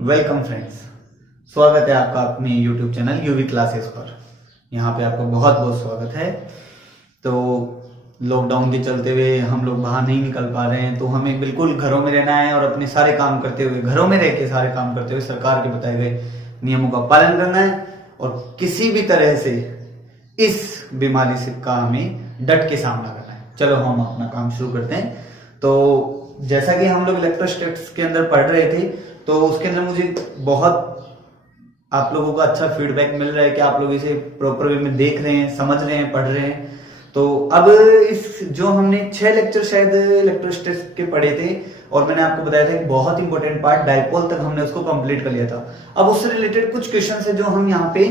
Welcome friends, स्वागत है आपका अपने YouTube चैनल यूवी क्लासेस पर। यहाँ पे आपका बहुत बहुत स्वागत है। तो लॉकडाउन के चलते हुए हम लोग बाहर नहीं निकल पा रहे हैं, तो हमें बिल्कुल घरों में रहना है और अपने सारे काम करते हुए, घरों में रह के सारे काम करते हुए सरकार के बताए गए नियमों का पालन करना है और किसी भी तरह से इस बीमारी से का हमें डट के सामना करना है। चलो हम अपना काम शुरू करते हैं। तो जैसा कि हम लोग इलेक्ट्रोस्टैटिक्स के अंदर पढ़ रहे थे, तो उसके अंदर मुझे बहुत आप लोगों का अच्छा फीडबैक मिल रहा है कि आप लोग इसे प्रॉपर वे में देख रहे हैं, समझ रहे हैं, पढ़ रहे हैं। तो अब इस जो हमने 6 लेक्चर शायद इलेक्ट्रोस्टैटिक्स के पढ़े थे और मैंने आपको बताया था कि बहुत इंपॉर्टेंट पार्ट डाइपोल तक हमने उसको कंप्लीट कर लिया था। अब उससे रिलेटेड कुछ क्वेश्चन है जो हम यहाँ पे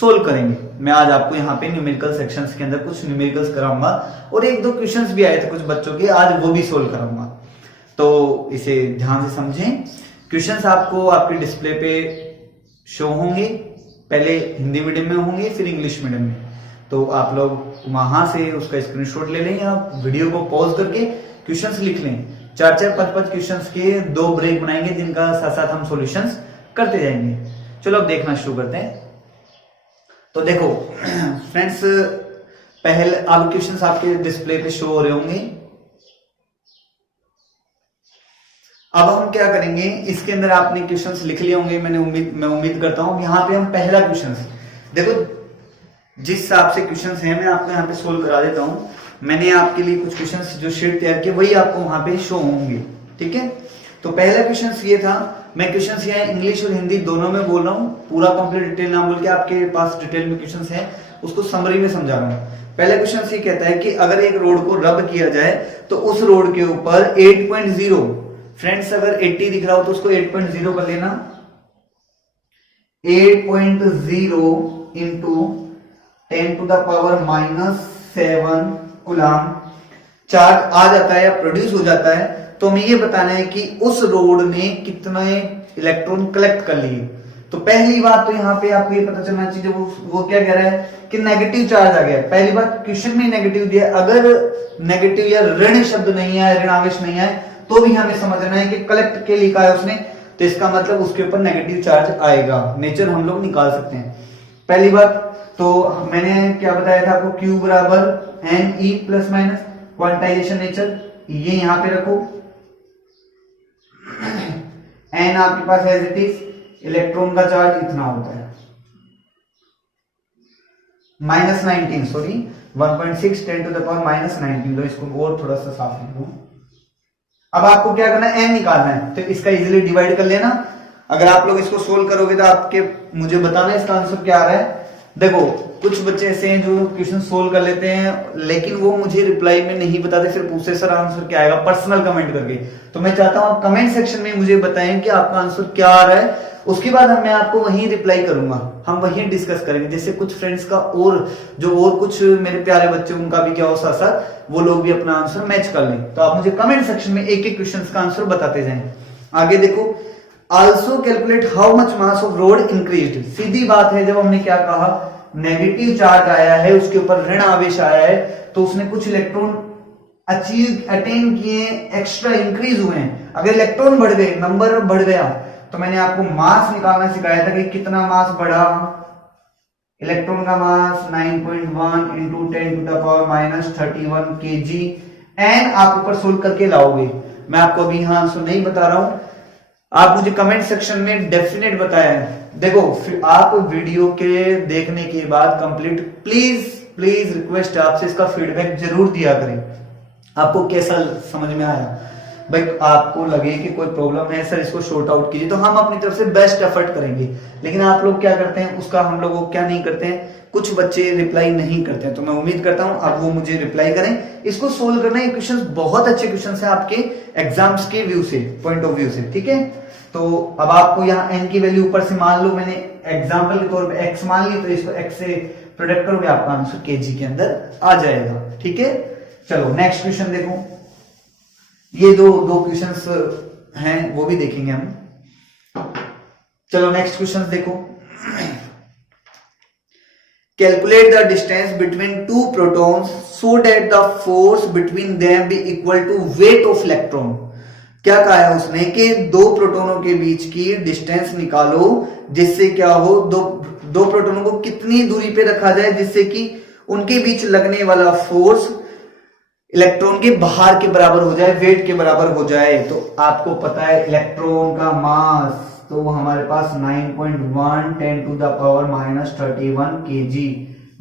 सोल्व करेंगे। मैं आज आपको यहाँ पे न्यूमेरिकल सेक्शंस के अंदर कुछ न्यूमेरिकल्स कराऊंगा और एक दो क्वेश्चंस भी आए थे कुछ बच्चों के, आज वो भी सोल्व कराऊंगा। तो इसे ध्यान से समझें। क्वेश्चंस आपको आपके डिस्प्ले पे शो होंगे, पहले हिंदी मीडियम में होंगे फिर इंग्लिश मीडियम में। तो आप लोग वहां से उसका स्क्रीनशॉट ले लें या वीडियो को पॉज करके क्वेश्चंस लिख लें। 4-4, 5-5 क्वेश्चंस के 2 ब्रेक बनाएंगे जिनका साथ साथ हम सॉल्यूशंस करते जाएंगे। चलो अब देखना शुरू करते हैं। तो देखो फ्रेंड्स, पहले अब क्वेश्चंस आपके डिस्प्ले पे शो हो रहे होंगे। अब हम क्या करेंगे, इसके अंदर आपने क्वेश्चंस लिख लिए होंगे, मैं उम्मीद करता हूं। यहाँ पे हम पहला क्वेश्चन देखो, जिस हिसाब से क्वेश्चंस हैं मैं आपको यहाँ पे सोल्व करा देता हूं। मैंने आपके लिए कुछ क्वेश्चंस जो शीट तैयार किए वही आपको वहां पे शो होंगे, ठीक है। तो पहला क्वेश्चन ये था, मैं क्वेश्चन यहाँ इंग्लिश और हिंदी दोनों में बोल रहा हूँ, पूरा कंप्लीट डिटेल ना बोल के, आपके पास डिटेल में क्वेश्चन है उसको समरी में समझा रहा हूँ। पहला क्वेश्चन ये कहता है कि अगर एक रोड को रब किया जाए तो उस रोड के ऊपर 8.0, फ्रेंड्स अगर 80 दिख रहा हो तो उसको 8.0 कर लेना, 8.0 इंटू 10⁻⁻7 कूलम चार्ज आ जाता है या प्रोड्यूस हो जाता है। तो हमें ये बताना है कि उस रोड ने कितने इलेक्ट्रॉन कलेक्ट कर लिए। तो पहली बात तो यहाँ पे आपको ये पता चलना चाहिए, वो क्या कह रहा है कि नेगेटिव चार्ज आ गया। पहली बात, क्वेश्चन में नेगेटिव दिया, अगर नेगेटिव या ऋण शब्द नहीं है, ऋण आवेश नहीं है, तो भी हमें समझना है कि कलेक्ट के लिखा है उसने, तो इसका मतलब उसके ऊपर नेगेटिव चार्ज आएगा। नेचर हम लोग निकाल सकते हैं। पहली बात तो मैंने क्या बताया था आपको, Q बराबर NE plus minus quantization nature, ये यहां पे रखो। N आपके पास एज इट इज, इलेक्ट्रॉन का चार्ज इतना होता है, -19, सॉरी 1.6 10⁻⁻19। तो इसको और थोड़ा सा साफ लिख दूं। अब आपको क्या करना है, n निकालना है, तो इसका इजीली डिवाइड कर लेना। अगर आप लोग इसको सोल्व करोगे तो आपके मुझे बताना इसका आंसर क्या आ रहा है। देखो कुछ बच्चे ऐसे हैं जो क्वेश्चन सोल्व कर लेते हैं लेकिन वो मुझे रिप्लाई में नहीं बताते, फिर पूछते सर आंसर क्या आएगा, पर्सनल कमेंट करके। तो मैं चाहता हूं आप कमेंट सेक्शन में मुझे बताएं कि आपका आंसर क्या आ रहा है। उसके बाद मैं आपको वहीं रिप्लाई करूंगा, हम वहीं डिस्कस करेंगे। जैसे कुछ फ्रेंड्स का और कुछ मेरे प्यारे बच्चे, उनका भी क्या हो साथ साथ वो लोग भी अपना आंसर मैच कर लें। तो आप मुझे कमेंट सेक्शन में एक एक क्वेश्चन का आंसर बताते जाएं। आगे देखो, also calculate how much mass of rod increased. सीधी बात है, जब हमने क्या कहा, नेगेटिव चार्ज आया है, उसके ऊपर ऋण आवेश आया है, तो उसने कुछ इलेक्ट्रॉन अटेन किए, एक्स्ट्रा इंक्रीज हुए हैं। अगर इलेक्ट्रॉन बढ़ गए, नंबर बढ़ गया, तो मैंने आपको मास निकालना सिखाया था कि कितना मास बढ़ा। इलेक्ट्रॉन का मास 9.1 इंटू 10⁻⁻31 kg। एन आप ऊपर सोल्व करके लाओगे, मैं आपको अभी यहां आंसर नहीं बता रहा हूं, आप मुझे कमेंट सेक्शन में डेफिनेट बताएं। देखो फिर आप वीडियो के देखने के बाद कंप्लीट प्लीज रिक्वेस्ट है आपसे, इसका फीडबैक जरूर दिया करें। आपको कैसा समझ में आया, भाई आपको लगे कि कोई प्रॉब्लम है सर इसको शॉर्ट आउट कीजिए, तो हम अपनी तरफ से बेस्ट एफर्ट करेंगे। लेकिन आप लोग क्या करते हैं, उसका हम लोग क्या नहीं करते हैं, कुछ बच्चे रिप्लाई नहीं करते हैं। तो मैं उम्मीद करता हूं अब वो मुझे रिप्लाई करें। इसको सोल्व करना, ये क्वेश्चन बहुत अच्छे क्वेश्चन है आपके एग्जाम्स के व्यू से, पॉइंट ऑफ व्यू से, ठीक है। तो अब आपको यहाँ n की वैल्यू ऊपर से मान लो, मैंने एग्जाम्पल के तौर पे x मान ली, तो इसको x से प्रोडक्ट करोगे, आपका आंसर kg के अंदर आ जाएगा, ठीक है। चलो नेक्स्ट क्वेश्चन देखो, ये दो क्वेश्चंस हैं वो भी देखेंगे हम। चलो नेक्स्ट क्वेश्चन देखो, calculate the distance between 2 protons so that the force between them be equal to weight of electron. क्या कहा है उसने कि दो प्रोटोनों के बीच की डिस्टेंस निकालो, जिससे क्या हो, दो प्रोटोनों को कितनी दूरी पे रखा जाए जिससे कि उनके बीच लगने वाला फोर्स इलेक्ट्रॉन के बाहर के बराबर हो जाए, वेट के बराबर हो जाए। तो आपको पता है इलेक्ट्रॉन का मास तो हमारे पास 9.1 10 to the power -31 kg।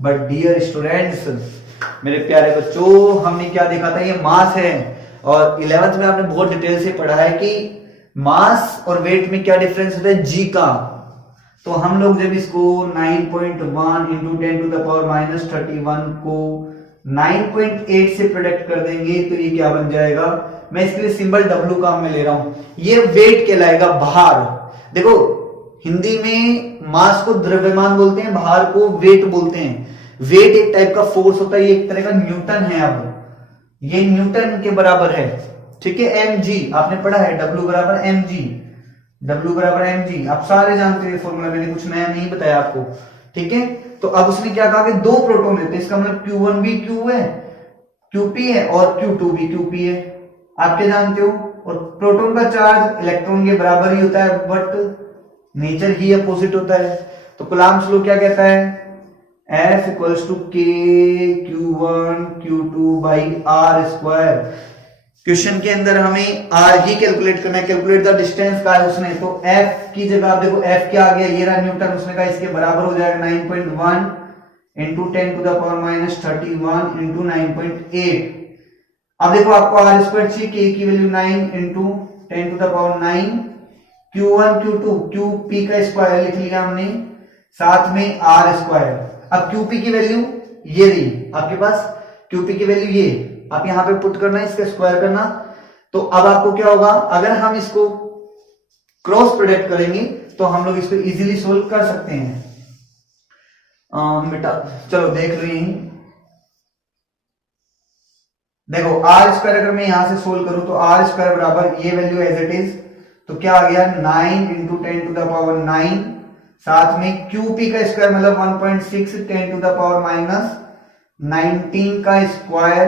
But dear students, मेरे प्यारे बच्चों, हमने क्या देखा था, ये मास है और 11th में आपने बहुत डिटेल से पढ़ा है कि मास और वेट में क्या डिफरेंस होता है, जी का। तो हम लोग जब इसको 9.1 इंटू 10 टू द पावर -31 को 9.8 से प्रोडक्ट कर देंगे तो ये क्या बन जाएगा, मैं इसके लिए सिंबल W काम में ले रहा हूं, ये वेट कहलाएगा, भार। देखो हिंदी में मास को द्रव्यमान बोलते हैं, भार को वेट बोलते हैं। वेट एक टाइप का फोर्स होता है, ये एक तरह का न्यूटन है। अब ये न्यूटन के बराबर है, ठीक है, mg आपने पढ़ा है, W बराबर mg, W बराबर mg आप सारे जानते हैं फॉर्मूला, मैंने कुछ नया नहीं बताया आपको, ठीक है। तो अब उसने क्या कहा कि दो प्रोटॉन है, तो इसका मतलब Q1 भी Q है, Qp है और Q2 भी Qp है, आप क्या जानते हो। और प्रोटॉन का चार्ज इलेक्ट्रॉन के बराबर ही होता है, बट नेचर ही अपोजिट होता है। तो कूलम्ब्स लॉ क्या कहता है, F equals to K Q1 Q2 by R square. Question के अंदर हमें R ही कैलकुलेट करना है, कैलकुलेट द डिस्टेंस का है उसने, तो F की जगह आप देखो F क्या आ गया, ये रहा न्यूटन, उसने कहा इसके बराबर हो जाएगा 9.1 into 10 to the power -31 into 9.8। अब देखो आपको R स्क्वायर चाहिए, K की value 9 into 10 to the power 9, Q1 Q2 QP का स्क्वायर लिख लिया हमने, साथ में R स्क्वायर। अब QP की वैल्यू ये रही आपके पास, QP की वैल्यू ये आप यहां पे पुट करना, इसका स्क्वायर करना। तो अब आपको क्या होगा, अगर हम इसको क्रॉस प्रोडक्ट करेंगे तो हम लोग इसको इजीली सोल्व कर सकते हैं। बेटा चलो देख रही हैं, देखो R स्क्वायर अगर मैं यहां से सोल्व करूं तो R स्क्वायर बराबर ये वैल्यू एज इट इज, तो क्या आ गया 9 इंटू 10 टू द पावर 9, साथ में QP का स्क्वायर मतलब 1.6 10 टू द पावर -19 का स्क्वायर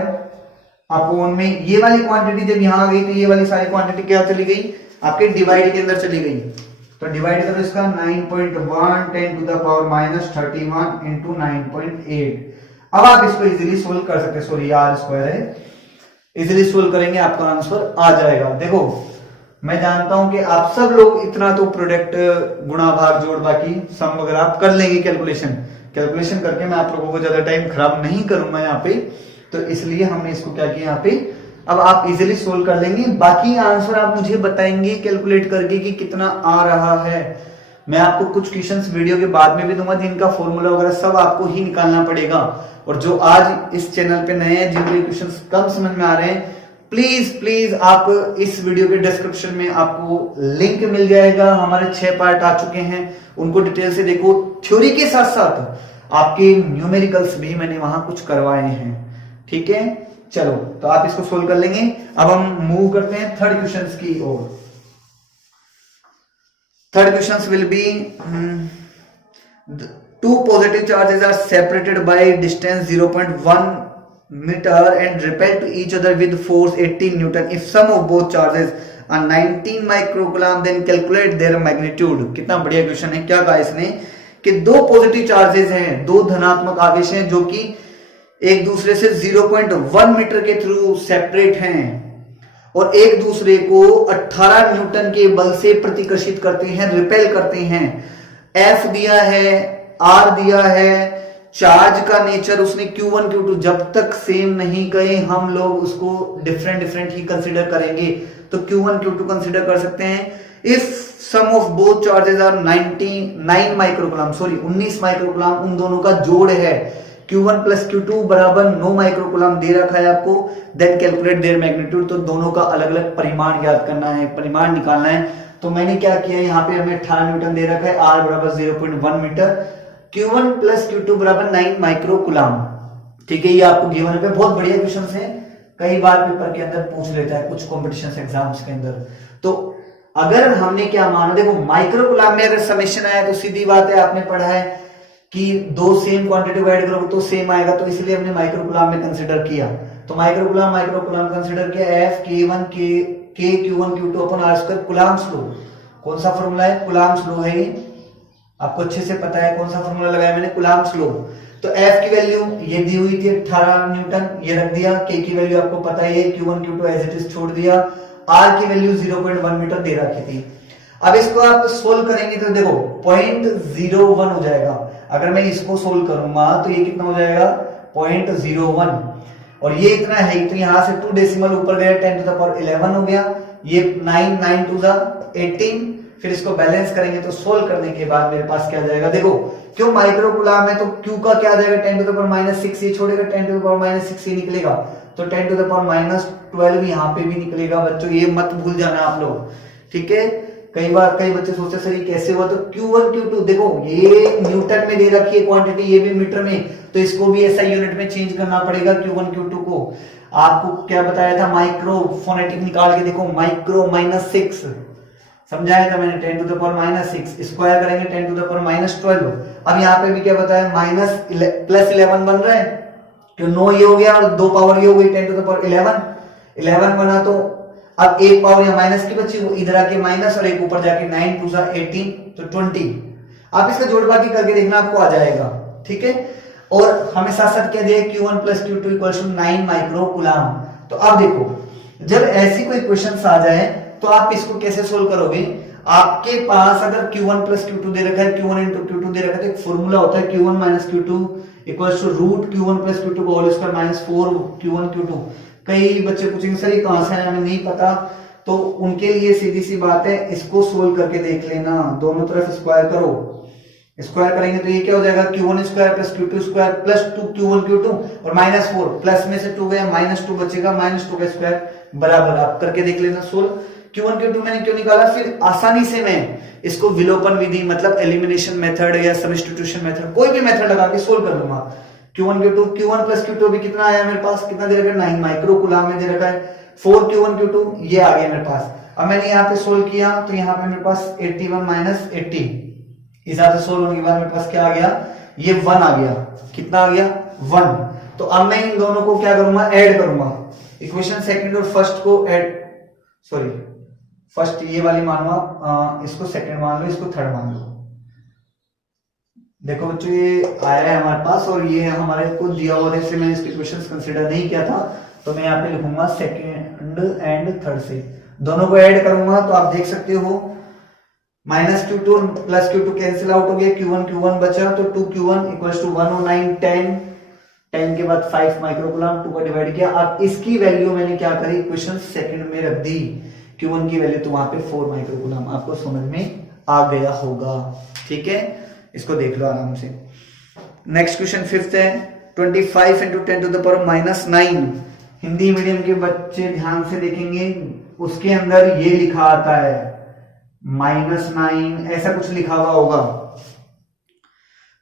अपॉन में ये वाली क्वांटिटी जब यहां आ गई तो ये वाली सारी क्वांटिटी क्या चली गई, आपके डिवाइड के अंदर चली गई। तो डिवाइड करो इसका 9.1 10 टू द पावर -31 इंटू 9.8। अब आप इसको इजीली सोल्व कर सकते हैं, सॉरी R स्क्वायर है, इजीली सोल्व करेंगे आपका आंसर आ जाएगा। देखो मैं जानता हूं कि आप सब लोग इतना तो प्रोडक्ट गुणा भाग जोड़ बाकी सम वगैरह आप कर लेंगे, कैलकुलेशन करके मैं आप लोगों को ज्यादा टाइम खराब नहीं करूंगा यहाँ पे, तो इसलिए हमने इसको क्या किया यहाँ पे। अब आप इजीली सोल्व कर लेंगे, बाकी आंसर आप मुझे बताएंगे कैलकुलेट करके कि कितना आ रहा है। मैं आपको कुछ क्वेश्चंस वीडियो के बाद में भी दूंगा जिनका फॉर्मूला वगैरह सब आपको ही निकालना पड़ेगा। और जो आज इस चैनल पे नए हैं, जिनके क्वेश्चंस कम समझ में आ रहे हैं, प्लीज आप इस वीडियो के डिस्क्रिप्शन में आपको लिंक मिल जाएगा, हमारे 6 पार्ट आ चुके हैं, उनको डिटेल से देखो। थ्योरी के साथ साथ आपके न्यूमेरिकल्स भी मैंने वहां कुछ करवाए हैं, ठीक है। चलो तो आप इसको सोल्व कर लेंगे। अब हम मूव करते हैं थर्ड क्वेश्चन की ओर। Third question will be two positive charges are separated by distance 0.1 meter and repel to each other with force 18 Newton. If sum of both charges are 19 microcoulomb, then calculate their magnitude. कितना बढ़िया question है। क्या कहा इसने कि दो positive charges हैं, दो धनात्मक आवेश हैं जो कि एक दूसरे से 0.1 मीटर के थ्रू सेपरेट हैं और एक दूसरे को 18 न्यूटन के बल से प्रतिकर्षित करते हैं, रिपेल करते हैं। F दिया है, R दिया है, चार्ज का नेचर उसने Q1 Q2 जब तक सेम नहीं कहे हम लोग उसको डिफरेंट ही कंसीडर करेंगे, तो Q1 Q2 कंसीडर कर सकते हैं। If sum of both charges are 19 microcoulomb, sorry 19 microcoulomb, उन दोनों का जोड़ है Q1 प्लस Q2 बराबर 9 माइक्रोकूलम दे रखा है आपको, देन कैलकुलेट देयर मैग्नीट्यूड। तो दोनों का अलग अलग परिमाण याद करना है, परिमाण निकालना है। तो मैंने क्या किया, यहाँ पे हमें 18 न्यूटन दे रखा है, R बराबर 0.1 मीटर, Q1 प्लस Q2 बराबर 9 माइक्रोकूलम, ठीक है। ये आपको गिवन है, बहुत बढ़िया क्वेश्चन है, कई बार पेपर के अंदर पूछ लेता है कुछ कॉम्पिटिशन एग्जाम्स के अंदर। तो अगर हमने क्या माना, देखो माइक्रोकूलम में अगर समेशन आया तो सीधी बात है, आपने पढ़ा है कि दो सेम क्वांटिटी डिवाइड करोगे तो सेम आएगा, तो इसलिए हमने माइक्रोकूलम में कंसीडर किया। तो माइक्रोकूलम कंसीडर किया, F K1 के Q1 Q2 upon R square Coulomb's law. कौन सा फॉर्मूला है? कूलम्ब्स लॉ है ये, आपको अच्छे से पता है कौन सा फॉर्मूला लगाया मैंने, कूलम्ब्स लॉ। तो F की वैल्यू ये दी हुई थी 18 न्यूटन, ये रख दिया। K की वैल्यू आपको पता है, Q1 Q2 as it is छोड़ दिया। R की वैल्यू 0.1 मीटर दे रखी थी। अब इसको आप सोल्व करेंगे तो देखो 0.01 हो जाएगा। अगर मैं इसको सोल्व करूंगा तो ये कितना हो जाएगा? 0.01, और ये इतना है तो यहां से 2 डेसिमल ऊपर गया, 10 टू द पावर 11 हो गया। ये 9 9 टू द 18, फिर इसको बैलेंस करेंगे तो सोल्व करने के बाद मेरे पास क्या जाएगा? देखो क्यों माइक्रो कूलम है तो Q का क्या आ जाएगा? 10 टू द पावर -6, ये छोड़ेगा 10 टू द पावर -6 ये निकलेगा, तो 10 टू द पावर -12 यहाँ पे भी निकलेगा। बच्चों ये मत भूल जाना आप लोग, ठीक है? कई बार कई बच्चे सोचते सर ये कैसे हुआ, तो Q1 Q2 देखो ये न्यूटन में दे रखी है क्वांटिटी, ये भी मीटर में, तो इसको भी ऐसा यूनिट में चेंज करना पड़ेगा Q1 Q2 को। आपको क्या बताया था? माइक्रो, फोनेटिक निकाल के देखो, माइक्रो -6 समझाया था मैंने, 10 टू द पावर -6 स्क्वायर करेंगे 10 टू द पावर -12। अब यहाँ पे भी क्या बताया? +11 बन रहा है, तो 9 ये हो गया और 2 पावर ये हो गई 10 टू द पावर 11 बना। तो अब एक पावर या माइनस की बची, वो इधर आके माइनस और एक ऊपर जाके 9 टू 18 तो 20। आप इसका जोड़ बाकी करके देखना, आपको आ जाएगा, ठीक है? और हमें साथ साथ क्या दिया? Q1 + Q2 = 9 micro coulomb. तो अब देखो जब ऐसी कोई क्वेश्चन आ जाए तो आप इसको कैसे सोल्व करोगे? आपके पास अगर Q1 + Q2 दे रखा है, Q1 × Q2 दे रखा है, तो एक फॉर्मूला होता है Q1 - Q2 = √Q1 + Q2 का होल स्क्वायर -4 Q1 Q2। कई बच्चे पूछेंगे सर ये कहां से है, हमें नहीं पता, तो उनके लिए सीधी सी बात है, इसको सोल्व करके देख लेना। दोनों तरफ स्क्वायर करो, स्क्वायर करेंगे तो ये क्या हो जाएगा? Q1² + Q2² + 2 Q1 Q2 और -4, प्लस में से 2 गया, -2 बचेगा, -2 का स्क्वायर बराबर। आप करके देख लेना सोल्व। Q1 Q2 मैंने क्यों निकाला? फिर आसानी से मैं इसको विलोपन विधि मतलब एलिमिनेशन मेथड या सब्स्टिट्यूशन मेथड, कोई भी मेथड लगा के सोल्व कर लूंगा। Q1 + Q2 भी कितना आया मेरे पास? कितना दे रखा है? 9 माइक्रो कूलम में दे रखा है। 4 Q1 Q2 ये आ गया मेरे पास। अब मैंने यहाँ पे सोल्व किया तो यहाँ पे मेरे पास 81 - 80, इस हिसाब से सोल्व होने के बाद मेरे पास क्या आ गया? ये 1 आ गया। कितना आ गया? 1। तो अब मैं इन दोनों को क्या करूंगा? ऐड करूंगा। इक्वेशन सेकंड और फर्स्ट को ऐड, सॉरी फर्स्ट ये वाली मानो आप, इसको सेकंड मान लो, इसको थर्ड मान लो। देखो बच्चों ये आया है हमारे पास और ये हमारे को दिया हुआ है, इसलिए मैंने इसके क्वेश्चंस कंसीडर नहीं किया था, तो मैं यहाँ पे लिखूंगा सेकंड एंड थर्ड से दोनों को ऐड करूंगा। तो आप देख सकते हो -Q2 + Q2 कैंसिल आउट हो गया, Q1 बचा, तो 2Q1 = 109 10 के बाद 5 माइक्रोकूलम, 2 का डिवाइड किया। अब इसकी वैल्यू मैंने क्या करी? इक्वेशन सेकंड में रख दी। Q1 की वैल्यू तो वहां पे 4 माइक्रोकूलम, आपको समझ में आ गया होगा, ठीक है? इसको देख लो आराम से। नेक्स्ट क्वेश्चन फिफ्थ है 25 × 10 to the power -9। Hindi medium के बच्चे ध्यान से देखेंगे, उसके अंदर ये लिखा आता है -9, ऐसा कुछ लिखा हुआ होगा,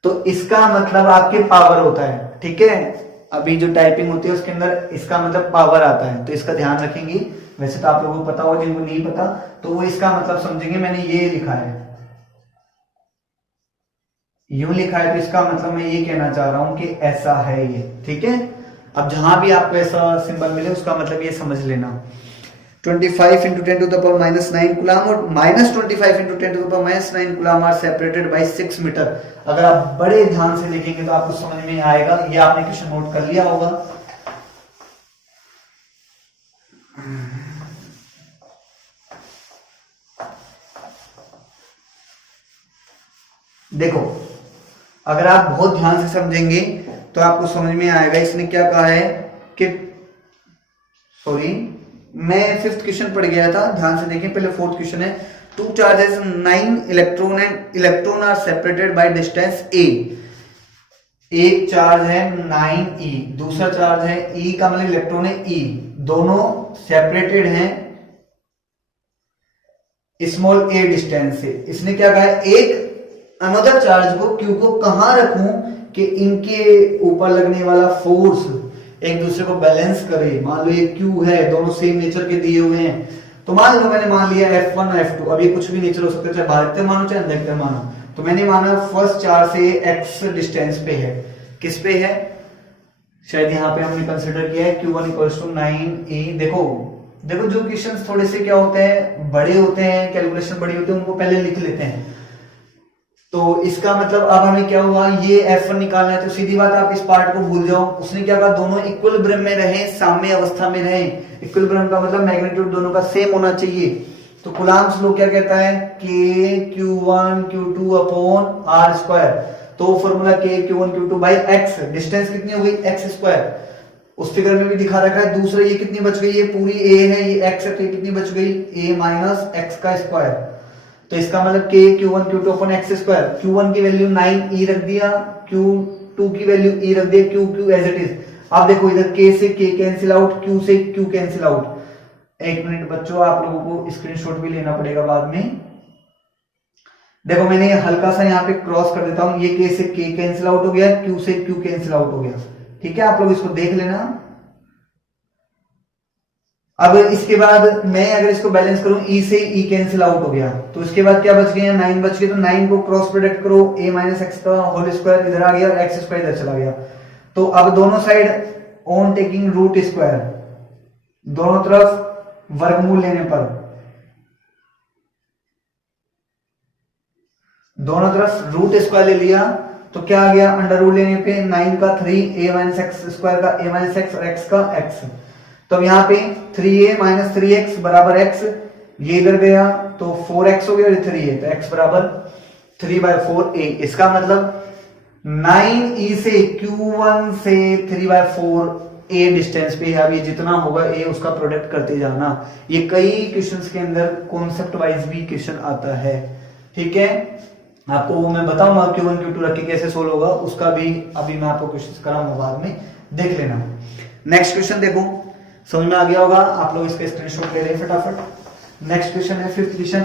तो इसका मतलब आपके पावर होता है, ठीक है? अभी जो टाइपिंग होती है उसके अंदर इसका मतलब पावर आता है, तो इसका ध्यान रखेंगे। वैसे तो आप लोगों को पता होगा, जिनको नहीं पता तो वो इसका मतलब समझेंगे। मैंने ये लिखा है, यूं लिखा है, तो इसका मतलब मैं ये कहना चाह रहा हूं कि ऐसा है ये, ठीक है? अब जहां भी आपको ऐसा सिंबल मिले उसका मतलब ये समझ लेना। 25 × 10 टू द पावर -9 कूलम और -25 × 10 to the power -9 coulomb are separated by 6 metre. अगर आप बड़े ध्यान से देखेंगे तो आपको समझ में आएगा। ये आपने क्वेश्चन नोट कर लिया होगा। देखो अगर आप बहुत ध्यान से समझेंगे तो आपको समझ में आएगा। इसने क्या कहा है कि, सॉरी मैं 5th क्वेश्चन पढ़ गया था, ध्यान से देखें। पहले 4th क्वेश्चन है 2 charges 9 electron are separated by distance a। एक चार्ज है 9e, दूसरा चार्ज है e का मतलब इलेक्ट्रॉन है e, दोनों सेपरेटेड हैं स्मॉल a डिस्टेंस से। इसने क्या कहा है, एक अनदर चार्ज को q को कहां रखूं कि इनके ऊपर लगने वाला फोर्स एक दूसरे को बैलेंस करे। मान लो ये q है, दोनों सेम नेचर के दिए हुए हैं, तो मान लो मैंने मान लिया F1 F2। अब ये कुछ भी नेचर हो सकता है, चाहे बाहर मानो चाहे अंदर मानो। तो मैंने माना फर्स्ट चार्ज से x डिस्टेंस पे है। किस पे है? शायद यहाँ पे हमने कंसिडर किया है Q1 = 9e। देखो देखो जो क्वेश्चंस थोड़े से क्या होते हैं, बड़े होते हैं, कैलकुलेशन बड़ी होती है, उनको पहले लिख लेते हैं। तो इसका मतलब अब हमें क्या हुआ, ये F1 निकालना है, तो सीधी बात है आप इस पार्ट को भूल जाओ। उसने क्या कहा, दोनों इक्विलिब्रियम में रहे, साम्य अवस्था में रहे। इक्विलिब्रियम का मतलब मैग्नीट्यूड दोनों का सेम होना चाहिए। तो कूलम्ब्स लॉ क्या कहता है, K Q1 Q2 upon R square. तो formula K Q1 Q2 by X, distance कितनी हो गई X स्क्वायर, उस फिगर में भी दिखा रखा है। दूसरा ये कितनी बच गई, ये पूरी A है, ये X है, तो ये कितनी बच गई, A माइनस X का स्क्वायर। तो इसका मतलब K Q1 Q2 upon X square. Q1 की वैल्यू 9e रख दिया, Q2 की वैल्यू e रख दिया, Q एज इट इज। अब देखो इधर K से K कैंसिल आउट, Q से Q कैंसिल आउट। एक मिनट बच्चों, आप लोगों को स्क्रीनशॉट भी लेना पड़ेगा बाद में। देखो मैंने ये हल्का सा यहाँ पे क्रॉस कर देता हूं, ये K से K कैंसिल आउट हो गया, Q से Q कैंसिल आउट हो गया। ठीक है, आप लोग इसको देख लेना। अब इसके बाद मैं अगर इसको बैलेंस करूं, E से E कैंसिल आउट हो गया, तो इसके बाद क्या बच गया, 9 बच गए। तो 9 को क्रॉस प्रोडक्ट करो, A माइनस एक्स का होल स्क्वायर इधर आ गया और एक्स स्क्वायर इधर चला गया। तो अब दोनों side on taking root square, दोनों तरफ वर्गमूल लेने पर, दोनों तरफ रूट स्क्वायर ले लिया, तो क्या आ गया, अंडर रूट लेने पे 9 का 3, A माइनस एक्स स्क्वायर का A माइनस एक्स और x का x। तो अब यहाँ पे 3a माइनस 3x बराबर x, ये इधर गया तो 4x हो गया और 3a, तो x बराबर 3/4a। इसका मतलब 9e से Q1 से 3/4a डिस्टेंस पे है। अब ये जितना होगा a उसका प्रोडक्ट करते जाना। ये कई क्वेश्चंस के अंदर कॉन्सेप्ट वाइज भी क्वेश्चन आता है। ठीक है, आपको वो मैं बताऊंगा Q1 Q2 रख के कैसे सोल्व होगा, उसका भी अभी मैं आपको क्वेश्चन कराऊंगा, बाद में देख लेना। नेक्स्ट क्वेश्चन देखो, समझ में आ गया होगा, आप लोग इसका स्क्रीनशॉट ले रहे हैं फटाफट। नेक्स्ट क्वेश्चन है 5th क्वेश्चन।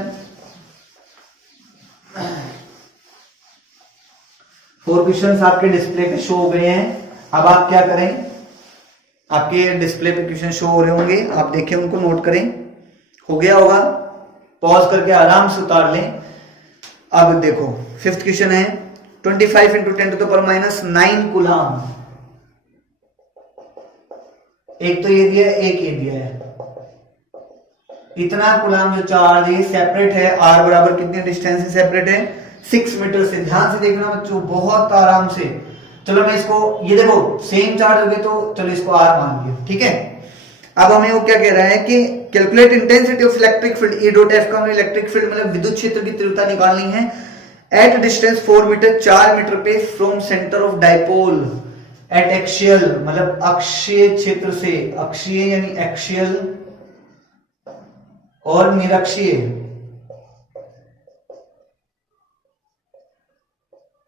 4 क्वेश्चंस आपके डिस्प्ले पे शो हो गए हैं। अब आप क्या करें, आपके डिस्प्ले पे क्वेश्चन शो हो रहे होंगे, आप देखिए उनको नोट करें। हो गया होगा, पॉज करके आराम से उतार लें। अब देखो 5th क्वेश्चन है 25 × 10⁻⁹ कूलम। एक तो ये दिया है, एक ये दिया है, इतना कूलम जो चार्ज है सेपरेट है। r बराबर कितने डिस्टेंस से सेपरेट है, 6 मीटर से। ध्यान से देखना बच्चों, बहुत आराम से। चलो मैं इसको, ये देखो सेम चार्ज हो गए तो चलो इसको r मान लिया। ठीक है, अब हमें वो क्या कह रहा है कि calculate intensity of electric field E dot F का इलेक्ट्रिक फील्ड मतलब विद्युत क्षेत्र की तीव्रता निकालनी है एट डिस्टेंस 4 मीटर, 4 मीटर पे from centre of dipole at axial मतलब अक्षीय क्षेत्र से, अक्षीय यानी एक्सियल और निरक्षीय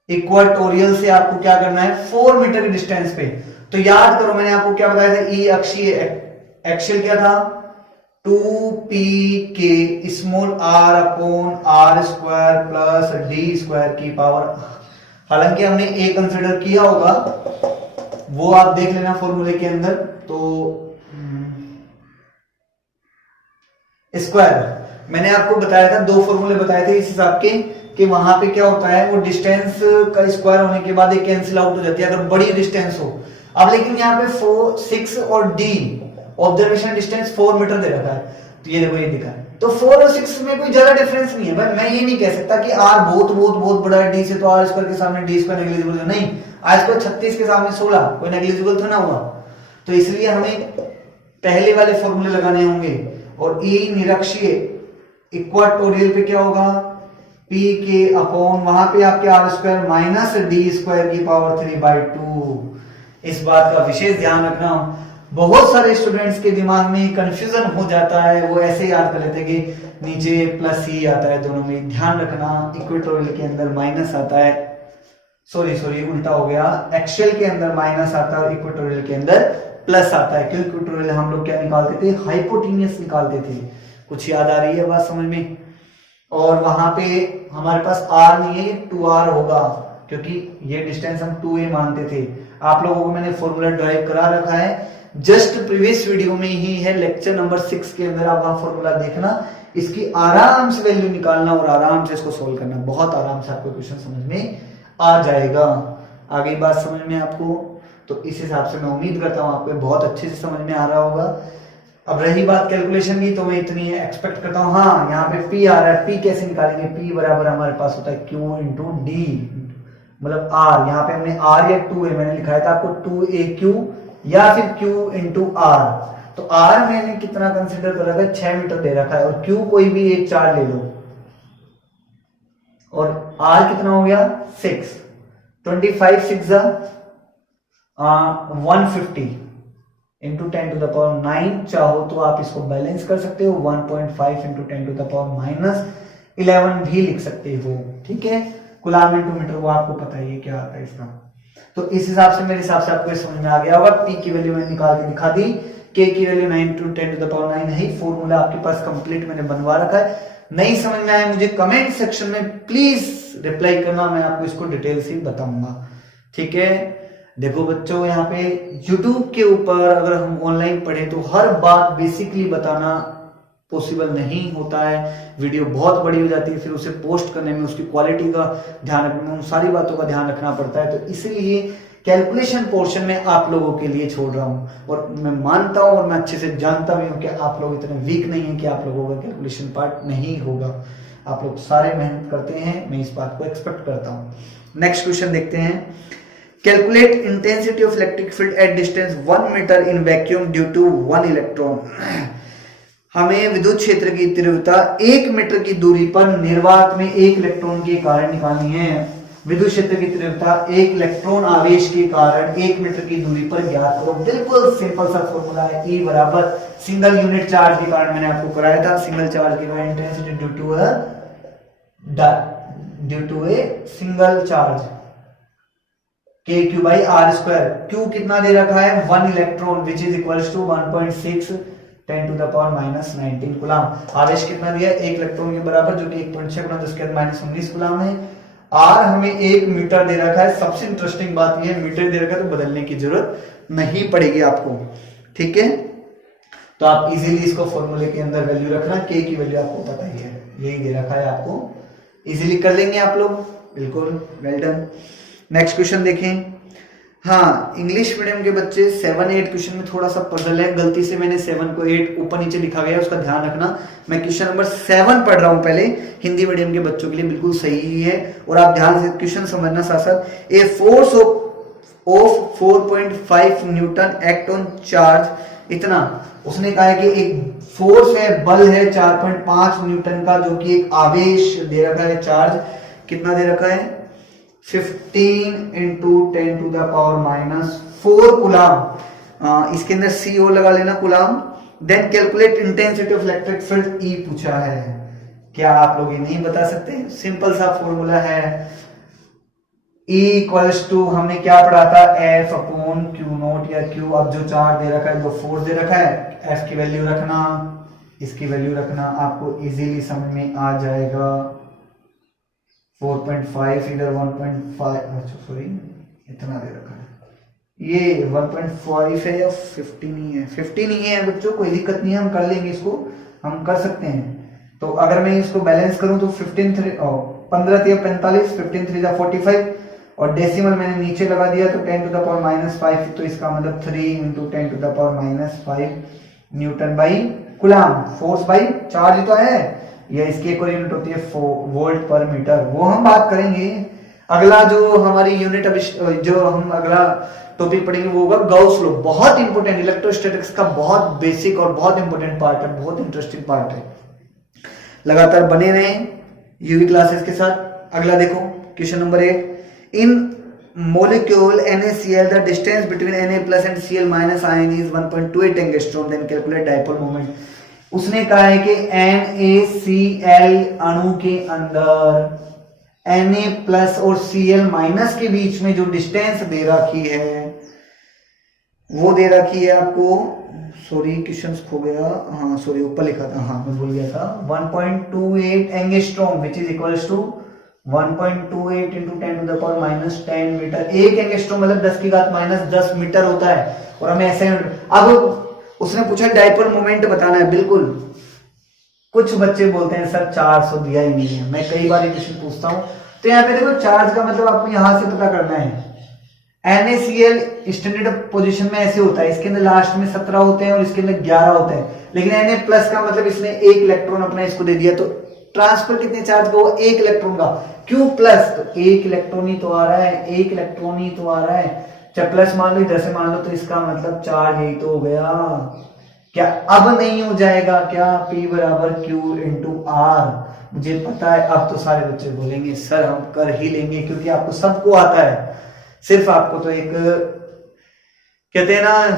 इक्वाटोरियल से आपको क्या करना है 4 मीटर की डिस्टेंस पे। तो याद करो मैंने आपको क्या बताया था, ई अक्षीय, एक्सियल क्या था 2pk small r upon r square plus d square की पावर। हालांकि हमने a कंसिडर किया होगा, वो आप देख लेना फॉर्मूले के अंदर। तो स्क्वायर मैंने आपको बताया था, 2 फॉर्मूले बताए थे इस हिसाब के कि वहां पे क्या होता है, वो डिस्टेंस का स्क्वायर होने के बाद एक कैंसिल आउट हो जाती है अगर बड़ी डिस्टेंस हो। अब लेकिन यहाँ पे 4, 6 और d ऑब्जर्वेशन डिस्टेंस 4 मीटर दे रखा है, तो ये देखो ये दिखा है। तो 4 और 6 में कोई ज्यादा डिफरेंस नहीं है भाई। मैं ये नहीं कह सकता कि r बहुत बहुत बहुत बड़ा है, d से तो r स्क्वायर के सामने d स्क्वायर नेग्लिजिबल है, नहीं। r स्क्वायर 36 के सामने 16 कोई नेग्लिजिबल था ना हुआ। तो इसलिए हमें पहले वाले फॉर्मूले लगाने होंगे। और e निरक्षीय इक्वाटोरियल पे क्या होगा p के अपॉन वहां पे आपके r square minus d square की पावर 3/2। इस बात का विशेष ध्यान रखना, बहुत सारे स्टूडेंट्स के दिमाग में कंफ्यूजन हो जाता है, वो ऐसे याद कर लेते हैं कि नीचे प्लस ही आता है दोनों में। ध्यान रखना इक्वेटोरियल के अंदर माइनस आता है, सॉरी उल्टा हो गया, एक्सियल के अंदर माइनस आता है और इक्वेटोरियल के अंदर प्लस आता है। क्यों इक्वेटोरियल हम लोग क्या निकालते थे, हाइपोटेन्यूस निकालते थे। कुछ याद आ रही है बात समझ में। और वहां पे हमारे पास r नहीं है, 2r होगा क्योंकि ये डिस्टेंस हम 2a मानते थे। आप लोगों को मैंने फॉर्मूला ड्राइव करा रखा है, जस्ट प्रीवियस वीडियो में ही है, लेक्चर नंबर 6 के अंदर आप वहां फॉर्मूला देखना, इसकी आराम से वैल्यू निकालना और आराम से इसको सोल्व करना। बहुत आराम से आपको क्वेश्चन समझ में आ जाएगा। आगे बात समझ में आपको, तो इस हिसाब से मैं उम्मीद करता हूं आपको बहुत अच्छे से समझ में आ रहा होगा। अब रही बात कैलकुलेशन की, तो मैं इतनी एक्सपेक्ट करता हूँ। हाँ, यहाँ पे P आ रहा है, P कैसे निकालेंगे? P बराबर हमारे पास होता है Q इंटू डी, मतलब R। यहाँ पे हमने R या 2A मैंने लिखा था आपको 2AQ या फिर Q इंटू R। तो R मैंने कितना कंसिडर कर रखा है? 6 मीटर दे रखा है, और Q कोई भी एक चार्ज ले लो, और R कितना हो गया? 6। 25 6 150 इंटू 10 टू द पावर 9। चाहो तो आप इसको बैलेंस कर सकते हो, 1.5 into 10 to the power minus 11 भी लिख सकते हो, ठीक है। कूलम इंटू मीटर वो आपको पता ही है क्या आता है इसका। तो इस हिसाब से, मेरे हिसाब से आपको समझ में आ गया होगा। P की वैल्यू मैंने निकाल के दिखा दी, K की value 9 into 10 to the power 9 है। फॉर्मूला आपके पास कंप्लीट मैंने बनवा रखा है। नहीं समझ में आया मुझे कमेंट सेक्शन में प्लीज रिप्लाई करना, मैं आपको इसको डिटेल से बताऊंगा, ठीक है। देखो बच्चों, यहाँ पे YouTube के ऊपर अगर हम ऑनलाइन पढ़े तो हर बात बेसिकली बताना पॉसिबल नहीं होता है। वीडियो बहुत बड़ी हो जाती है, फिर उसे पोस्ट करने में, उसकी क्वालिटी का ध्यान रखने में, उन सारी बातों का ध्यान रखना पड़ता है। तो इसलिए कैलकुलेशन पोर्शन में आप लोगों के लिए छोड़ रहा हूं, और मैं मानता हूं और मैं अच्छे से जानता भी हूं कि आप लोग इतने वीक नहीं है कि आप लोगों का कैलकुलेशन पार्ट नहीं होगा। आप लोग सारे मेहनत करते हैं, मैं इस बात को एक्सपेक्ट करता हूं। नेक्स्ट क्वेश्चन देखते हैं। Calculate intensity of electric field at distance 1 metre in vacuum due to 1 electron. हमें विद्युत क्षेत्र की तीव्रता 1 मीटर की दूरी पर निर्वात में 1 इलेक्ट्रॉन के कारण निकालनी है। विद्युत क्षेत्र की तीव्रता 1 इलेक्ट्रॉन आवेश के कारण 1 मीटर की दूरी पर ज्ञात करो। बिल्कुल सिंपल सा फॉर्मूला है। E बराबर सिंगल यूनिट चार्ज के कारण मैंने आपको कराया था, सिंगल चार्ज के कारण intensity due to a single charge KQ by R square. Q कितना दे रखा है? 1 electron which is equals to 1.6 10 to the power minus 19 coulomb. आवेश कितना दिया? 1 इलेक्ट्रॉन के बराबर, जो कि 1.6 गुना 10 के माइनस 19 कूलम है। R हमें 1 मीटर दे रखा है। सबसे इंटरेस्टिंग बात यह है, मीटर दे रखा है तो बदलने की जरूरत नहीं पड़ेगी आपको, ठीक है। तो आप इजीली इसको फॉर्मूले के अंदर वैल्यू रखना। K की वैल्यू आपको पता ही है, यही दे रखा है आपको, इजीली कर लेंगे आप लोग, बिल्कुल वेल डन। नेक्स्ट क्वेश्चन देखें। हाँ, इंग्लिश मीडियम के बच्चे 7 8 क्वेश्चन में थोड़ा सा पजल है, गलती से मैंने 7 को 8 ऊपर नीचे लिखा गया, उसका ध्यान रखना। मैं क्वेश्चन नंबर 7 पढ़ रहा हूं पहले, हिंदी मीडियम के बच्चों के लिए बिल्कुल सही ही है, और आप ध्यान से क्वेश्चन समझना साथ साथ। A force of 4.5 Newton act on charge. इतना उसने कहा है कि एक फोर्स है, बल है 4.5 न्यूटन का, जो कि एक आवेश दे रखा है, चार्ज कितना दे रखा है? 15 into 10 to the power minus 4 coulomb. इसके अंदर CO लगा लेना, coulomb. Then calculate intensity of electric field, E पूछा है। क्या आप लोग ये नहीं बता सकते? सिंपल सा फॉर्मूला है, E इक्वल्स टू, हमने क्या पढ़ा था? F अपॉन Q नोट या Q। अब जो चार्ज दे रखा है, जो फोर्स दे रखा है, F की वैल्यू रखना, इसकी वैल्यू रखना, आपको इजीली समझ में आ जाएगा। 4.5 इधर 1.5, सॉरी इतना दे रखा है, ये 1.5 है या 15 ही है? 15 ही है बच्चों, कोई दिक्कत नहीं है, हम कर लेंगे इसको, हम कर सकते हैं। तो अगर मैं इसको बैलेंस करूं तो 15 या 45, 15 3 45, और डेसिमल मैंने नीचे लगा दिया तो 10 टू द पावर माइनस 5, तो इसका मतलब 3 into 10 to the power minus 5 newton by coulomb. Force by charge तो है, ये इसकी एक और यूनिट होती है वोल्ट पर मीटर, वो हम बात करेंगे। अगला जो हमारी यूनिट, जो हम अगला टॉपिक पढ़ेंगे वो होगा गाउस लॉ। बहुत इंपॉर्टेंट, इलेक्ट्रोस्टैटिक्स का बहुत बेसिक और बहुत इंपॉर्टेंट पार्ट है, बहुत इंटरेस्टिंग पार्ट है। लगातार बने रहें यूवी क्लासेस के साथ। अगला देखो question number 8। In molecule NaCl the distance between Na plus and Cl minus ion is 1.28 angstrom. Then calculate dipole moment. उसने कहा है कि NaCl अणु के अंदर Na प्लस और Cl माइनस के बीच में जो डिस्टेंस दे रखी है, वो दे रखी है आपको, सॉरी क्वेश्चन खो गया, हाँ सॉरी ऊपर लिखा था, हाँ मैं भूल गया था, 1.28 angstrom which is equals to 1.28 into 10 to the power minus 10 metre. एक एंगस्ट्रॉम मतलब 10 की घात माइनस 10 मीटर होता है, और हमें ऐसे। अब उसने पूछा डाइपोल मोमेंट बताना है। बिल्कुल, कुछ बच्चे बोलते हैं सर 400 दिया ही नहीं है, मैं कई बार ये क्वेश्चन पूछता हूं। तो यहाँ पे देखो चार्ज का मतलब आपको यहां से पता करना है, NaCl स्टैंडर्ड पोजीशन में ऐसे होता है, इसके अंदर लास्ट में 17 होते हैं और इसके अंदर 11 होते हैं, लेकिन Na प्लस का मतलब इसने एक इलेक्ट्रॉन अपना इसको दे दिया, तो ट्रांसफर कितने चार्ज का हुआ, एक इलेक्ट्रॉन का। Q प्लस तो एक इलेक्ट्रॉन ही तो आ रहा है, एक इलेक्ट्रॉन ही तो आ रहा है, चाहे प्लस मान लो इधर से मान लो, तो इसका मतलब चार्ज यही तो हो गया। क्या अब नहीं हो जाएगा क्या, P बराबर Q इंटू आर। मुझे पता है अब तो सारे बच्चे बोलेंगे सर हम कर ही लेंगे, क्योंकि आपको सबको आता है, सिर्फ आपको तो एक कहते हैं ना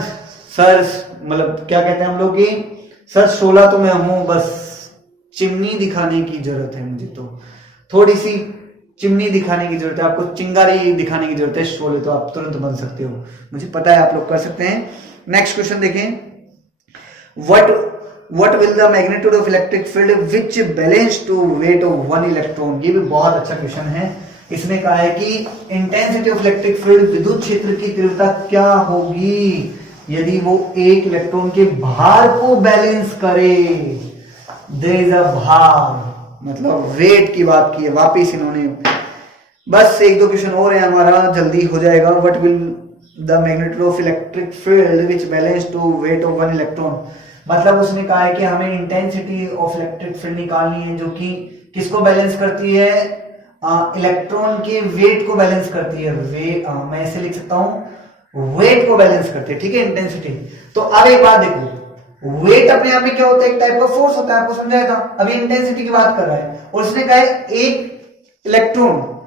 सर, मतलब क्या कहते हैं हम लोग की, सर 16 तो मैं हूं, बस चिमनी दिखाने की जरूरत है, मुझे तो थोड़ी सी चिमनी दिखाने की जरूरत है, आपको चिंगारी दिखाने की जरूरत है, 16 तो आप तुरंत बन सकते हो, मुझे पता है आप लोग कर सकते हैं। नेक्स्ट क्वेश्चन देखें, what will the magnitude of electric field which balance to weight of one electron। ये भी बहुत अच्छा क्वेश्चन है। इसमें कहा है कि इंटेंसिटी ऑफ इलेक्ट्रिक फील्ड, विद्युत क्षेत्र की तीव्रता क्या होगी यदि वो एक इलेक्ट्रॉन के भार को बैलेंस करे। देयर इज अ भार, मतलब वेट की बात की है वापिस इन्होंने। बस एक दो क्वेश्चन और है हमारा, जल्दी हो जाएगा। What will the magnitude of electric field which balance to weight of one electron. मतलब उसने कहा है कि हमें इंटेंसिटी ऑफ इलेक्ट्रिक फील्ड निकालनी है जो कि किसको बैलेंस करती है, इलेक्ट्रॉन के वेट को बैलेंस करती है। मैं ऐसे लिख सकता हूं, वेट को बैलेंस करती है, ठीक है, इंटेंसिटी। तो अब एक बात देखो, वेट अपने आप में क्या होता है, एक टाइप का फोर्स होता है, आपको समझाया था। अभी इंटेंसिटी की बात कर रहा है और उसने कहा है एक इलेक्ट्रॉन,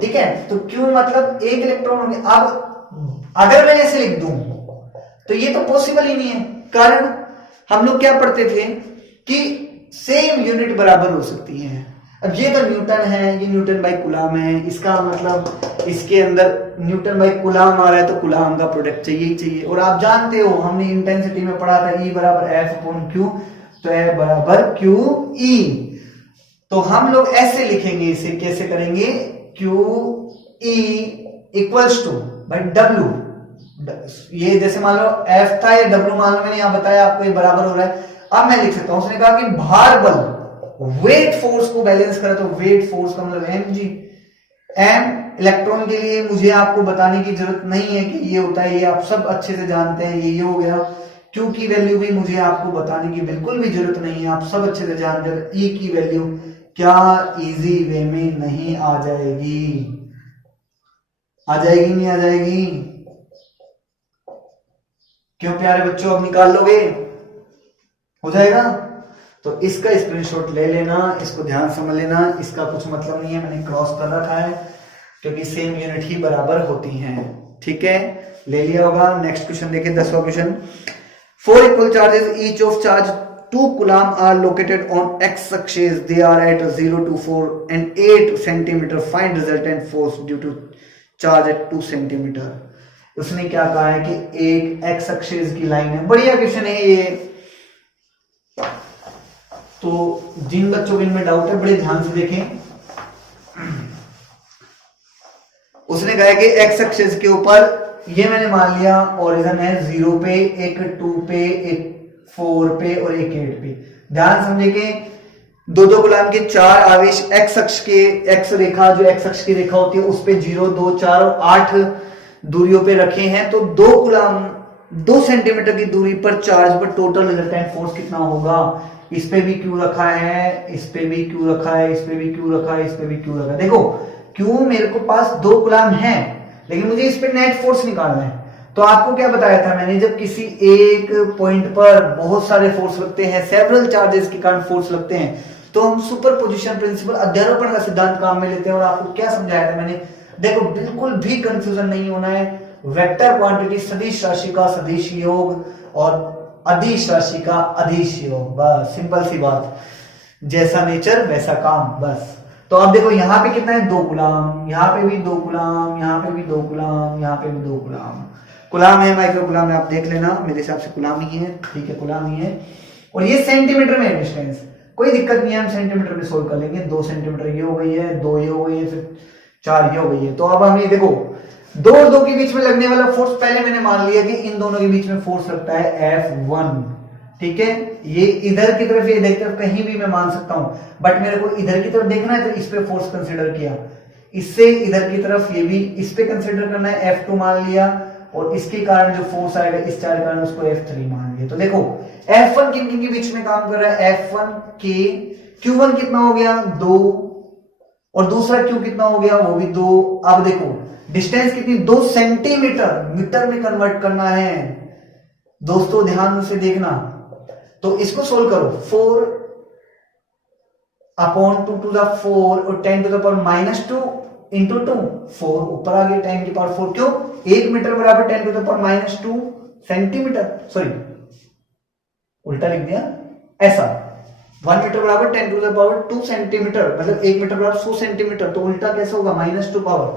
ठीक है, तो क्यों मतलब एक इलेक्ट्रॉन होंगे। अब अगर मैं ऐसे लिख दूं तो ये तो पॉसिबल ही नहीं है, कारण हम लोग क्या पढ़ते थे कि सेम यूनिट बराबर हो सकती है। अब ये तो न्यूटन है, ये न्यूटन बाई कुलाम है, इसका मतलब इसके अंदर न्यूटन बाई कुलाम आ रहा है तो कुलाम का प्रोडक्ट चाहिए ही चाहिए। और आप जानते हो हमने इंटेंसिटी में पढ़ा था E बराबर F अपॉन Q, तो F बराबर Q E। तो हम लोग ऐसे लिखेंगे, इसे कैसे करेंगे, Q E equals two by W। ये जैसे मान लो F था, ये W मान लो मैंने यहां बताया आपको, ये बराबर हो रहा है। अब मैं लिख सकता हूं, उसने कहा कि भार बल वेट फोर्स को बैलेंस करे, तो वेट फोर्स का मतलब mg। m इलेक्ट्रॉन के लिए मुझे आपको बताने की जरूरत नहीं है कि ये होता है, ये आप सब अच्छे से जानते हैं, ये हो गया। Q की वैल्यू भी मुझे आपको बताने की बिल्कुल भी जरूरत नहीं है, आप सब अच्छे से जानते हैं। E की वैल्यू क्या इजी वे में नहीं आ जाएगी, आ जाएगी नहीं आ जाएगी, क्यों प्यारे बच्चों, अब निकाल लोगे, हो जाएगा। तो इसका स्क्रीनशॉट ले लेना, इसको ध्यान समझ लेना, इसका कुछ मतलब नहीं है, मैंने क्रॉस कर रखा है क्योंकि सेम यूनिट ही बराबर होती हैं, ठीक है, ले लिया होगा। नेक्स्ट क्वेश्चन देखिए, 10वां question. 4 equal charges each of charge 2 coulomb are located on X axis, they are at 0 to 4 and 8 centimetre, find resultant force due to charge at 2 centimetre. उसने क्या कहा है कि एक एक्स एक्सिस की लाइन है, बढ़िया क्वेश्चन है ये। तो जिन बच्चों को इनमें डाउट है बड़े ध्यान से देखें। उसने कहा है कि एक्स एक्सिस के ऊपर ये मैंने मान लिया ओरिजिन है 0 पे, एक 2 पे, एक 4 पे और एक 8 पे। ध्यान समझे कि दो गुलाम के 4 आवेश एक्स अक्ष के, एक्स रेखा जो एक्स अक्ष की रेखा होती है उस पे 0, 2, 4 और 8 दूरियों पे रखे हैं। तो 2 गुलाम 2 सेंटीमीटर की दूरी पर चार्ज पर टोटल रिजल्टेंट फोर्स कितना होगा। इस पे भी क्यू रखा है, इस पे भी क्यू रखा है, इस पे भी क्यू रखा है, इस पे भी क्यू रखा है। देखो क्यू मेरे को पास 2 गुलाम है, लेकिन मुझे इस पे नेट फोर्स निकालना है। तो आपको क्या बताया था मैंने, जब किसी एक पॉइंट पर बहुत सारे फोर्स लगते हैं, सेवरल चार्जेस के कारण फोर्स लगते हैं, तो हम सुपरपोजिशन प्रिंसिपल, अध्यारोपण का सिद्धांत काम में लेते हैं। और आपको क्या समझाया था मैंने, देखो बिल्कुल भी कंफ्यूजन नहीं होना है। वेक्टर क्वांटिटी सदिश राशि का सदिश योग और अदिश राशि का अदिश योग, बस सिंपल सी बात, जैसा नेचर वैसा काम, बस। तो अब देखो यहाँ पे कितना है, 2 गुलाम, यहाँ पे भी 2 गुलाम, यहाँ पे भी 2 गुलाम, यहाँ पे भी 2 गुलाम। गुलाम है, माइक्रो गुलाम है, आप देख लेना, मेरे हिसाब से गुलाम ही है, ठीक है, गुलाम ही है। और ये सेंटीमीटर में है डिस्टेंस, कोई दिक्कत नहीं है, हम सेंटीमीटर में सोल्व कर लेंगे। 2 सेंटीमीटर ये हो गई है, 2 ये हो गई है, फिर 4 ये हो गई है। तो अब हम ये देखो 2 और 2 के बीच में लगने वाला फोर्स पहले मैंने मान लिया कि इन दोनों के बीच में फोर्स लगता है F1, ठीक है। ये इधर की तरफ, ये इधर की तरफ कहीं भी मैं मान सकता हूं, बट मेरे को इधर की तरफ देखना है तो इस पे फोर्स कंसीडर किया। इससे इधर की तरफ ये भी इस पे कंसिडर करना है, F2 मान लिया, और इसके कारण जो फोर्स आएगा इस चार्ज के कारण उसको F3 मान लिया। तो देखो F1 किन किन के बीच में काम कर रहा है, F1 के Q1 कितना हो गया 2, और दूसरा Q कितना हो गया वो भी 2। अब देखो डिस्टेंस कितनी 2 सेंटीमीटर, मीटर में कन्वर्ट करना है दोस्तों, ध्यान से देखना। तो इसको सोल्व करो, 4 अपॉन 2 टू द 4 और 10 टू द पावर -2 इंटू 2, 4 ऊपर आ गया 10 की पावर 4, क्यों 1 मीटर बराबर 10 to the power -2 centimetre, sorry उल्टा लिख दिया ऐसा, 1 मीटर बराबर 10 टू द पावर 2 सेंटीमीटर, मतलब 1 मीटर बराबर 100 सेंटीमीटर, तो उल्टा कैसे होगा -2 पावर,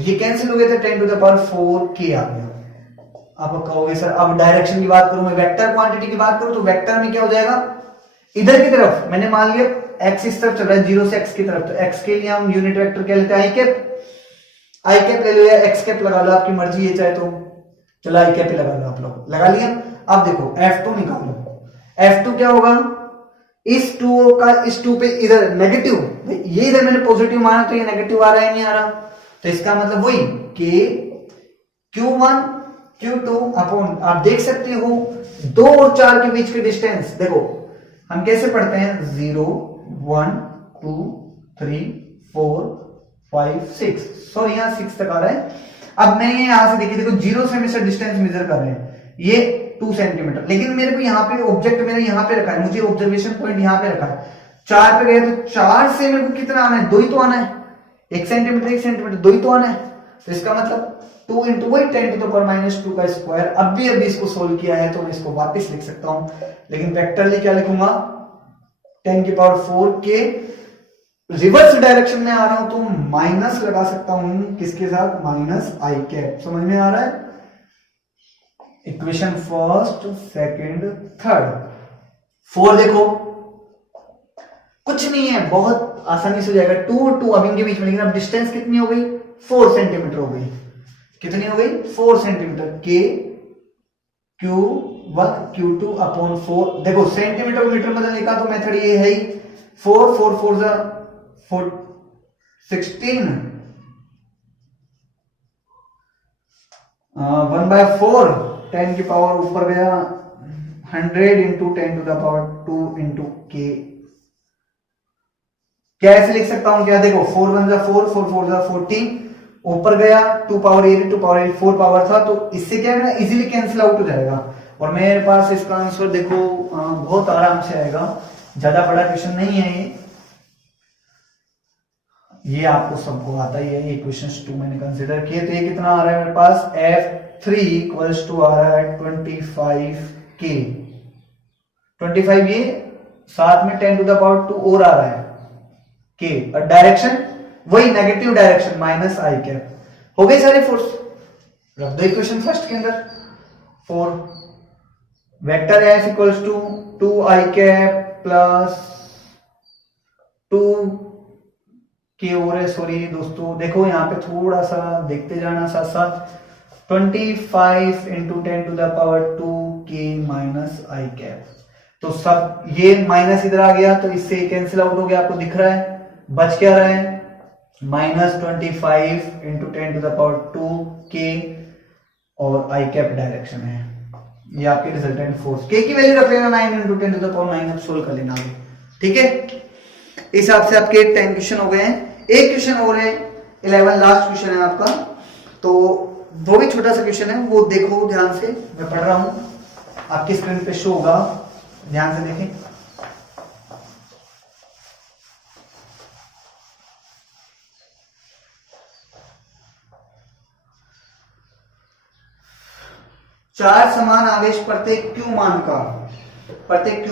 ये कैंसिल हो गया था 10 टू द पावर 4 के आ गया। आप कहोगे सर अब डायरेक्शन की बात करूं मैं, वेक्टर क्वांटिटी की बात करूं तो वेक्टर में क्या हो जाएगा, इधर की तरफ मैंने मान लिया x इस तरफ चल रहा है 0 से x की तरफ, तो x के लिए हम यूनिट वेक्टर क्या लेते हैं आई कैप ले लो या x कैप लगा लो, आपकी मर्जी है, चाहे तो चलो आई कैप ही लगा लो, आप लोग लगा लिया। अब देखो F2 निकालो, F2 क्या होगा, इस 2 का इस 2 पे इधर नेगेटिव, ये इधर मैंने पॉजिटिव माना तो ये नेगेटिव आ रहा है नहीं आ रहा, तो इसका मतलब वही कि Q1 Q2 अपॉन, आप देख सकते हो 2 और 4 के बीच के डिस्टेंस, देखो हम कैसे पढ़ते हैं 0 1 2 3 4 5 6, सॉरी यहां 6 तक आ रहा है। अब मैं ये यहां से देखिए, देखो 0 से हमेशा डिस्टेंस मेजर कर रहे हैं, ये 2 सेंटीमीटर, लेकिन मेरे को यहाँ पे ऑब्जेक्ट मेरा यहाँ पे रखा है, मुझे ऑब्जर्वेशन पॉइंट यहाँ पे रखा है, 4 पे गए तो 4 से मेरे को कितना आना है, 2 ही तो आना है, 1 सेंटीमीटर 2 ही तो आना है, तो इसका मतलब 2 इंटू वही 10 टू द पावर -2 का स्क्वायर। अब भी अभी इसको सोल्व किया है तो मैं इसको वापस लिख सकता हूं, लेकिन वेक्टरली क्या लिखूंगा 10 की पावर 4 के रिवर्स डायरेक्शन में आ रहा हूं तो माइनस लगा सकता हूं, किसके साथ, -i कैप। समझ में आ रहा है, इक्वेशन फर्स्ट सेकंड थर्ड। 4 देखो कुछ नहीं है, बहुत आसानी से हो जाएगा, 2 और 2 अब इनके बीच में, लेकिन अब डिस्टेंस कितनी हो गई 4 सेंटीमीटर हो गई, कितनी हो गई 4 सेंटीमीटर, के Q1 Q2 अपॉन 4, देखो सेंटीमीटर मीटर बदलने का तो मेथड ये है ही, 4 4 4 16 1/4 10 की पावर ऊपर गया 100 into 10 to the power 2 into K. क्या ऐसे लिख सकता हूं क्या, देखो 4 1 जा 4 4 4 जा 14, ऊपर गया 2 पावर 8 4 पावर था, तो इससे क्या है इजीली कैंसिल आउट हो जाएगा, और मेरे पास इसका आंसर देखो बहुत आराम से आएगा, ज्यादा बड़ा क्वेश्चन नहीं है ये आपको सबको आता ही है, ये क्वेश्चन 2 मैंने कंसिडर किए। तो ये कितना आ रहा है मेरे पास, F3 इक्वल्स टू आ रहा है 25 के, 25 ये साथ में 10 टू द पावर 2 और आ रहा है के, और डायरेक्शन वही नेगेटिव डायरेक्शन -i कैप। हो गई सारे फोर्स, रख दो इक्वेशन फर्स्ट के अंदर, 4 vector F equals to 2i cap plus 2 K और है, सॉरी दोस्तों देखो यहाँ पे थोड़ा सा देखते जाना साथ साथ, 25 इंटू 10 टू द पावर 2 के -i कैप, तो सब ये माइनस इधर आ गया तो इससे कैंसिल आउट हो गया, आपको दिख रहा है, बच क्या रहा है -25 into 10 to the power 2 K, और i कैप डायरेक्शन है, ये आपके रिजल्टेंट फोर्स, के की वैल्यू रख लेना 9 इंटू 10 टू द पावर 9, अब सोल्व कर लेना, ठीक है। इस हिसाब से आपके 10 क्वेश्चन हो गए हैं, एक क्वेश्चन और है 11 लास्ट क्वेश्चन है आपका, तो वो भी छोटा सा क्वेश्चन है, वो देखो ध्यान से, मैं पढ़ रहा हूं, आपकी स्क्रीन पे शो होगा, ध्यान से देखें। चार समान आवेश प्रत्येक Q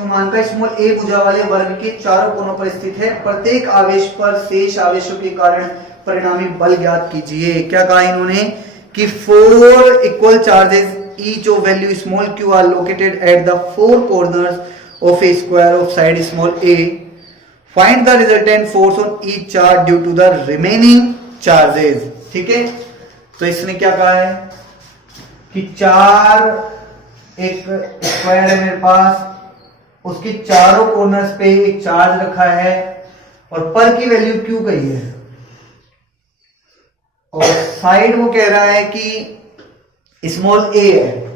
मान का स्मॉल a भुजा वाले वर्ग के चारों कोनों पर स्थित है, प्रत्येक आवेश पर शेष आवेशों के कारण परिणामी बल ज्ञात कीजिए। क्या कहा इन्होंने कि 4 equal charges each of value small q are located at the 4 corners of a square of side small a. Find the resultant force on each charge due to the remaining charges. ठीक है, तो इसने क्या कहा है कि 4 एक square है मेरे पास, उसके चारों कॉर्नर्स पे एक चार्ज रखा है और पर की वैल्यू क्यू कही है, और साइड वो कह रहा है कि स्मॉल ए है।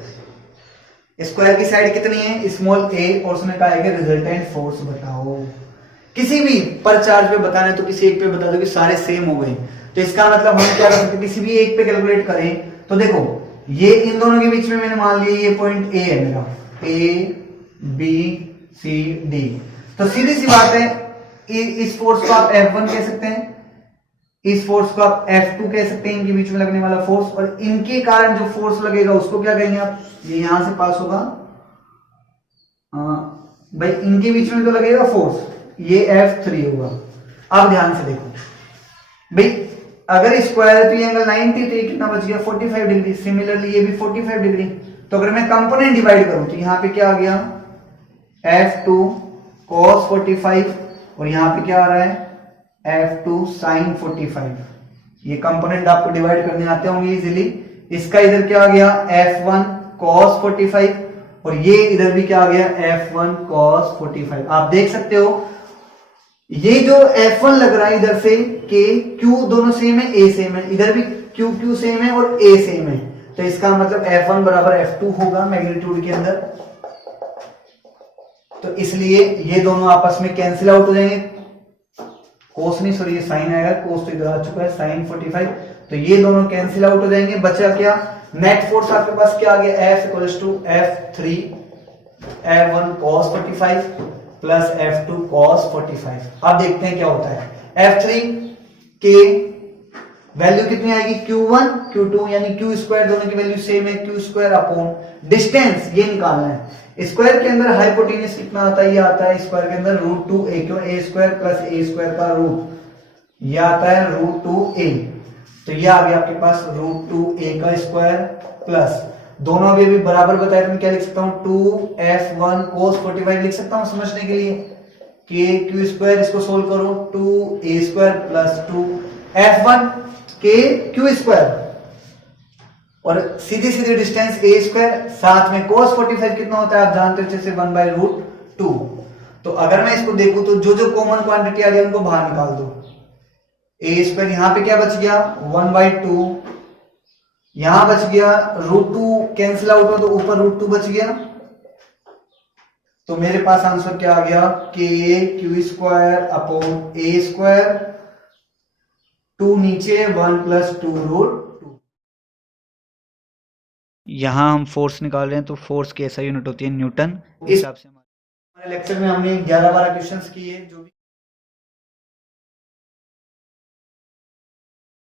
स्क्वायर की साइड कितनी है? स्मॉल ए, और उसने कहा है कि रिजल्टेंट फोर्स बताओ। किसी भी पर चार्ज पे बताना है तो किसी एक पे बता दो कि सारे सेम हो गए, तो इसका मतलब हम क्या कर सकते हैं, किसी भी एक पे कैलकुलेट करें। तो देखो ये इन दोनों के बीच में मैंने मान लिया ये पॉइंट ए है मेरा, ए बी सी डी। तो सीधी सी बात है, इस फोर्स को आप F1 कह सकते हैं, इस फोर्स को आप F2 कह सकते हैं, इनके बीच में लगने वाला फोर्स, और इनके कारण जो फोर्स लगेगा उसको क्या कहेंगे आप? ये यहां से पास होगा भाई, इनके बीच में तो लगेगा फोर्स, ये F3 होगा। अब ध्यान से देखो भाई, अगर स्क्वायर है तो ये एंगल 90, तो ये कितना बच गया? 45 डिग्री। सिमिलरली ये भी 45 डिग्री। तो अगर मैं कंपोनेंट डिवाइड करूं तो यहां पे क्या आ गया? F2 cos 45, और यहां पे क्या आ रहा है? F2 sin 45। ये कंपोनेंट आपको डिवाइड करने आते होंगे इजीली। इसका इधर क्या आ गया? F1 cos 45, और ये इधर भी क्या आ गया? F1 cos 45। आप देख सकते हो ये जो F1 लग रहा है इधर से K Q दोनों सेम है, A सेम है, इधर भी Q सेम है और A सेम है, तो इसका मतलब F1 बराबर F2 होगा मैग्नीट्यूड के अंदर। तो इसलिए ये दोनों आपस में कैंसिल आउट हो जाएंगे। कोस नहीं, सॉरी, ये साइन आएगा, कोस तो इधर आ चुका है, साइन 45। तो ये दोनों कैंसिल आउट हो जाएंगे। बचा क्या? नेट फोर्स आपके पास क्या आ गया? F equals to F3 F1 cos 45 plus F2 cos 45। अब देखते हैं क्या होता है। F3 के वैल्यू कितनी आएगी? Q1 Q2, यानी Q स्क्वायर, दोनों की वैल्यू सेम है, Q स्क्वायर अपॉन डिस्टेंस ये निकालना है। स्क्वायर के अंदर हाइपोटेन्यूस कितना आता है? ये आता है स्क्वायर के अंदर √2a, क्यों? a square plus a square का रूट, ये आता है √2a। तो ये आ गया आपके पास √2a का स्क्वायर प्लस, दोनों अभी भी बराबर बताए तो मैं क्या लिख सकता हूं? 2f1 cos 45 लिख सकता हूं समझने के लिए। k q स्क्वायर, इसको सोल्व करो, 2a square plus 2f1 k q square, और सीधी सीधी डिस्टेंस a स्क्वायर, साथ में cos 45 कितना होता है आप जानते हो अच्छे से, 1/√2। तो अगर मैं इसको देखूं तो जो जो कॉमन क्वांटिटी आ रही है उनको बाहर निकाल दो। a स्क्वायर यहां पे क्या बच गया? 1/2, यहां बच गया √2, कैंसिल आउट हो तो ऊपर √2 बच गया। तो मेरे पास आंसर क्या आ गया? k q square upon a square, 2 नीचे 1 + 2√2। यहाँ हम फोर्स निकाल रहे हैं, तो फोर्स की ऐसा यूनिट होती है न्यूटन। इस हिसाब से हमारे लेक्चर में हमने 11-12 क्वेश्चंस किए जो भी